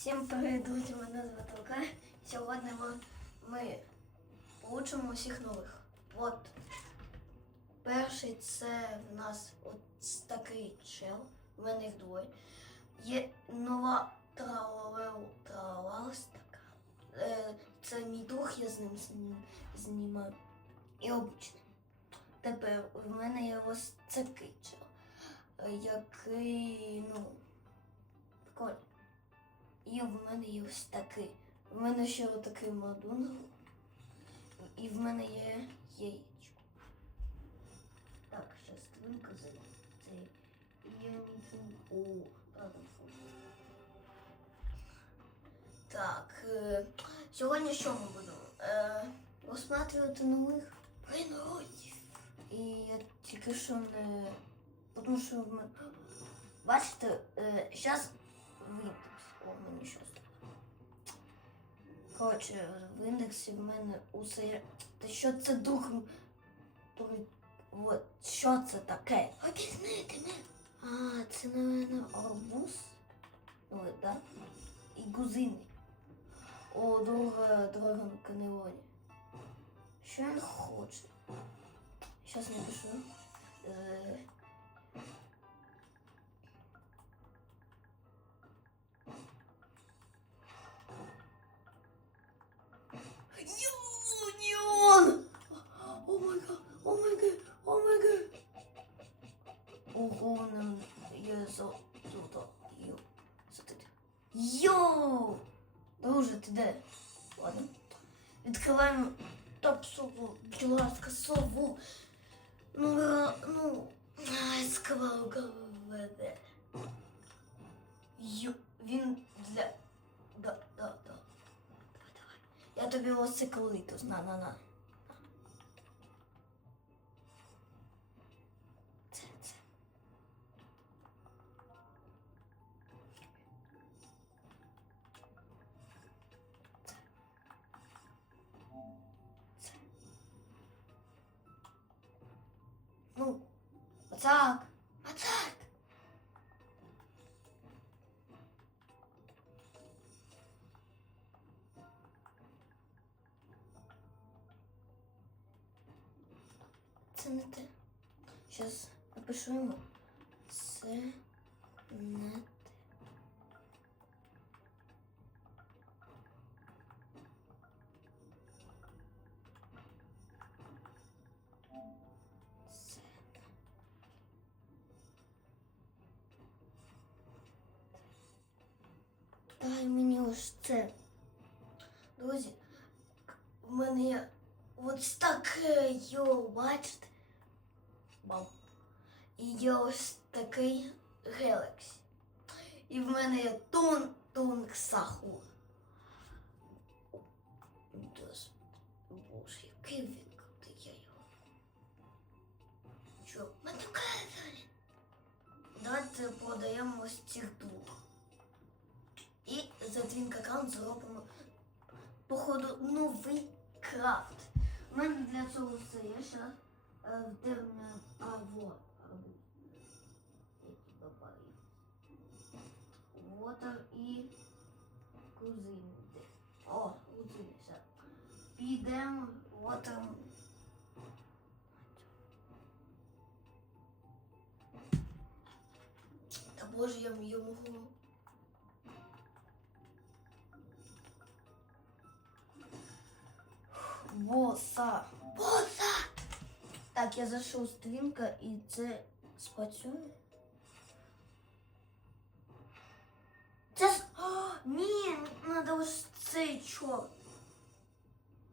Всім привіт, друзі, мене звати Лука. Сьогодні ми, ми получимо усіх нових. От перший це в нас от такий чел, в мене їх двоє. Є нова тралалеу тралалась така. Е, це мій друг, я з ним зні- знімаю. І обичний. Тепер в мене є ось такий чел, е, який, ну, прикольний. І в мене є ось такий. В мене ще отакий мадунг. І в мене є яєчко. Так, ще стрінка за цей. І я нічим. О. Так, е, сьогодні що ми будемо? Е, розсматривати нових принародів. І я тільки що не. Тому що в мене. Бачите, е, зараз Windows. О, мені щось. Коротше, в індексі в мене усе. Та що це дух? От, що це таке? Об'яснити мене. А, це, напевно, арбуз. Ой, да? І гузини. О, друга, на канелоні. Що він хоче? Зараз напишу. Е, Де? Ладно. Відкриваємо топсову, будь ласка, сову. Ну, е, ну, ай, веде. Він для... Да, да, да. Давай, давай. Я тобі осиклитус, на, на, отак. Мацак. Це не те. Зараз напишу йому. Це Дай мені ось це. Друзі, в мене є ось таке, йоу, бачите? Бам. І є ось такий Galaxy. І в мене є сахур. Дос- Боже, який він крутий, я його. Що? Матюкає взагалі. Давайте продаємо ось цих двох. І за твінк аккаунт зробимо походу новий крафт. У мене для цього все є ще е, мене аво. Які. Water і кузини. О, кузини, все. Підемо water. Та боже, я йому Боса. Боса! Так, я зайшов стрімка і це спрацює. Це ж. О, ні, треба ось цей чорт.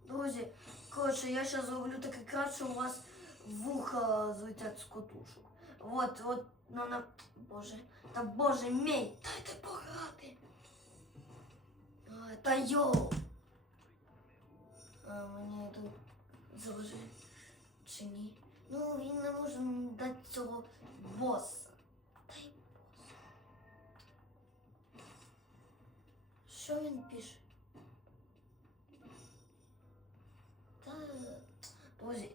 Друзі, коротше, я зараз зроблю такий крат, що у вас вуха злетять з котушок. Вот, от, ну на. Боже, та боже мій, дайте пограти. А, Та йоу. А, мені тут залежить чи ні. Ну, він не може дати цього боса. Дай боса. Що він пише? Та, друзі,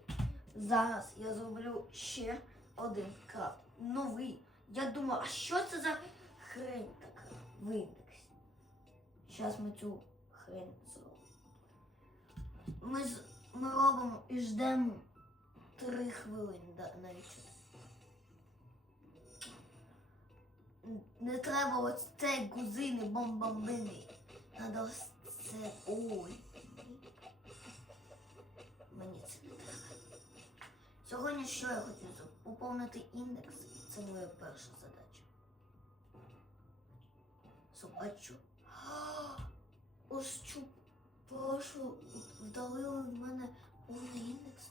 зараз я зроблю ще один краб. Новий. Я думаю, а що це за хрень така в індексі? Зараз ми цю хрень зробимо. Ми, з- ми робимо і ждемо три хвилини да, навіть. Не треба ось цей кузини бомбомбини. Надо ось це. Ой. Мені це не треба. Сьогодні що я хотів зробити? Поповнити індекс. Це моя перша задача. Собачу. Ось чу. Прошу, вдалили в мене повний індекс,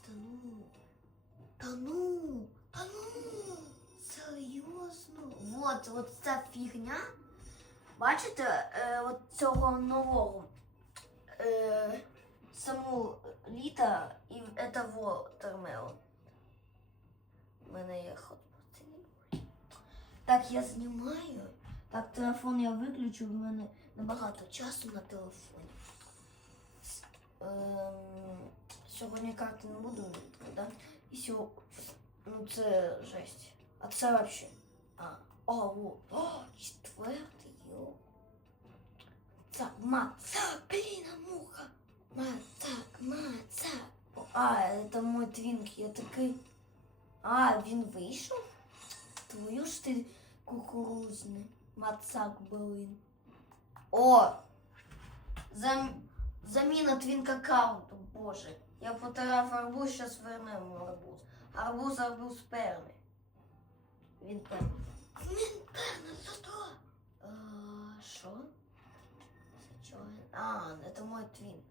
та ну. Та ну. Серйозно? Вот, от ця фігня. Бачите, е, от цього нового. Е, саму літа і це вотермелон. У мене є хот. Так, я знімаю. Так, телефон я виключу, в мене набагато часу на телефоні. Ем, сьогодні карти не буду відкладати. І сьогодні. Ну це жесть. А це вообще. А, о, о, о четвертий, йо. Цак, мацак, блін, а муха. Мацак. О, А, це мой твінк, я такий. А, він вийшов? Твою ж ти кукурузний. Мацак, блин. О! Зам... Заміна твінк аккаунту, боже. Я потирав арбуз, зараз вернемо арбуз. Арбуз, арбуз перний. Він перний. Він перний. Е, Що? Чого? А, це мой твінк.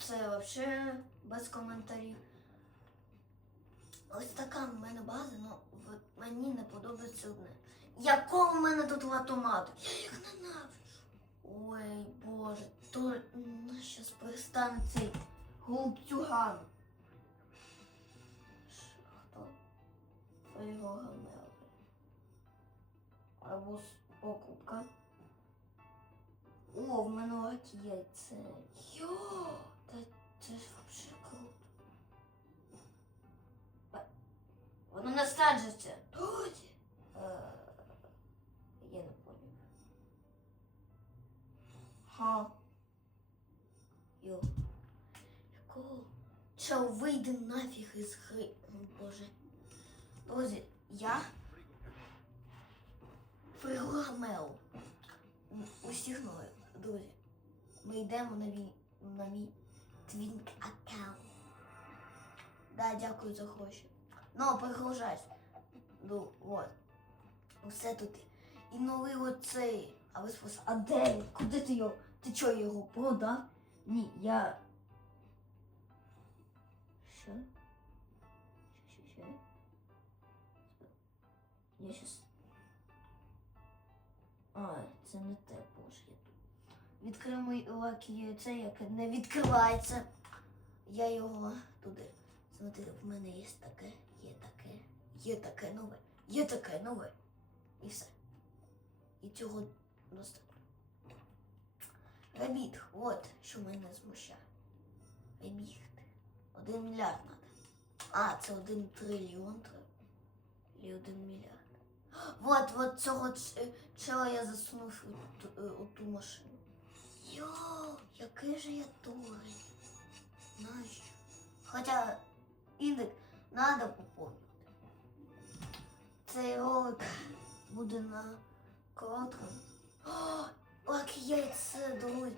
Це взагалі без коментарів. Ось така в мене база, але мені не подобається одне. Якого в мене тут латомат? Я їх ненавиджу. Ой, боже, то перестане цей голубцюган. Ш- Хто? Твоєго гамела. Або покупка. О, в мене лакі яйце. Йо, та це ж вообще круто. Воно не. Тоді. Чел, вийди нафіг із гри. Боже. Друзі, я програмел. Усіх нових, друзі. Ми йдемо на мій, на мій твінк аккаунт. Да, дякую за гроші. Ну, перегружайся. Ну, от. Усе тут. І новий оцей. А ви спос... А де? Куди ти його? Ти чого його продав? Ні, я. Що? Що, що, що? Я щас. А, це не те, боже. я тут. Відкрив мій лакі яйце, яке не відкривається. Я його туди. Смотри, в мене є таке, є таке, є таке нове, є таке нове. І все. І цього достатньо. Ребіт, от що мене змущає. Ребіт. Один мільярд треба. А, це один трильйон. І один мільярд. Вот, вот цього чела я засунув у, е, у ту машину. Йо, який же я дурень. Нащо? Хоча індекс треба поповнити. Цей ролик буде на короткому. О, Ок, яйце, друзі.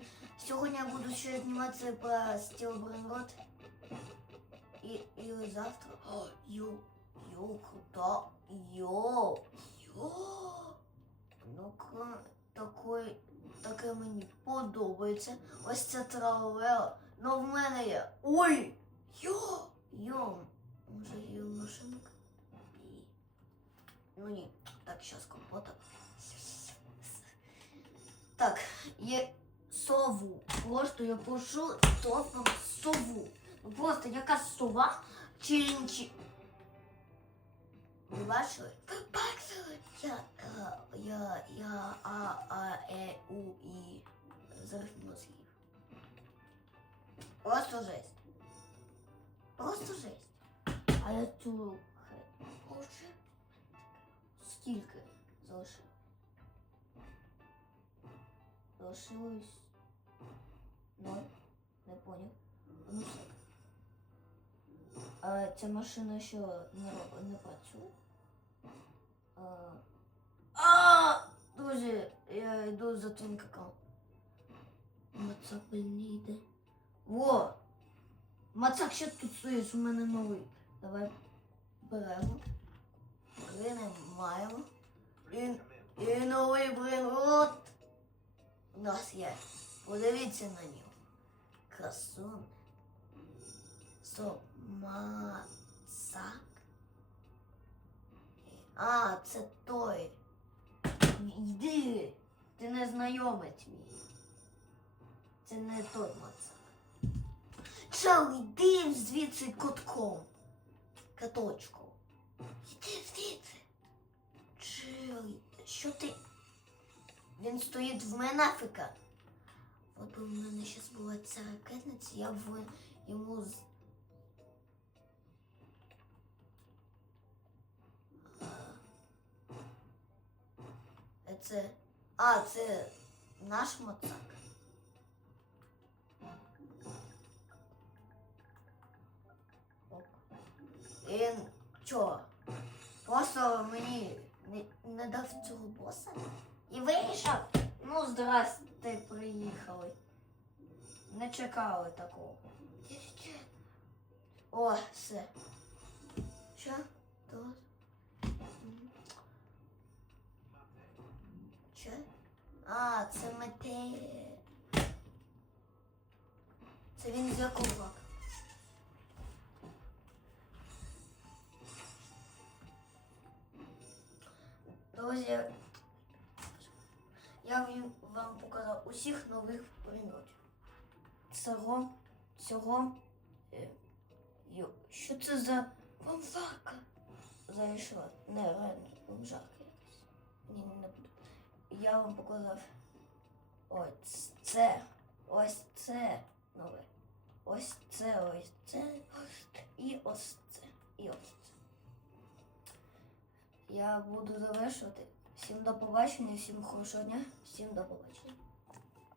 Сьогодні я буду ще зніматися по Steel Рот. І завтра. Йо, йо, круто. Йо, йо. Ну-ка, такой, таке мені подобається. Ось це травела. Ну в мене є. Ой! Йо! Йо! Може є машинка? Ну ні. Так, зараз компота. Так, є сову. Просто я прошу топом сову. Ну просто яка сова челенджі. Ви бачили? Ви бачили? Я, е, я, я, а, а, е, у, і зараз мозгів. Просто жесть. Просто жесть. А я цю хе- Боже. Скільки залишив? залишилось ноль. Не поняв. Ну все. А ця машина що не, не працює? А, а, я йду за твоїм какао. Мацак не йде. Во! Мацак ще тут стоїть, у мене новий. Давай беремо. Винімаємо. І, і новий блин у нас є. Подивіться на нього. Красун. Со мацак. А, це той. Йди. Ти не знайомець мій. Це не той мацак. Чел, йди звідси котком. Каточком. Іди звідси. Чел, що ти? Він стоїть в мене. От би в мене зараз була ця ракетниця, я б йому Це. А, це наш моцак. Він чо? Просто мені не, не дав цього боса і вийшов. Ну, здрасте, приїхали. Не чекали такого. О, все. Що? Тут? М. Що? А, це мете. Це він з якого? Друзі, я вам- показав усіх нових прильотів. Цього, цього. е, йо, Що це за бомжарка? Зайшла. Не, реально, бомжарка якась. Ні, не буду. Я вам показав. Ось це. Ось це нове. Ось це, ось це. І ось це. І ось це. Я буду завершувати. Всім до побачення, всім хорошого дня, всім до побачення.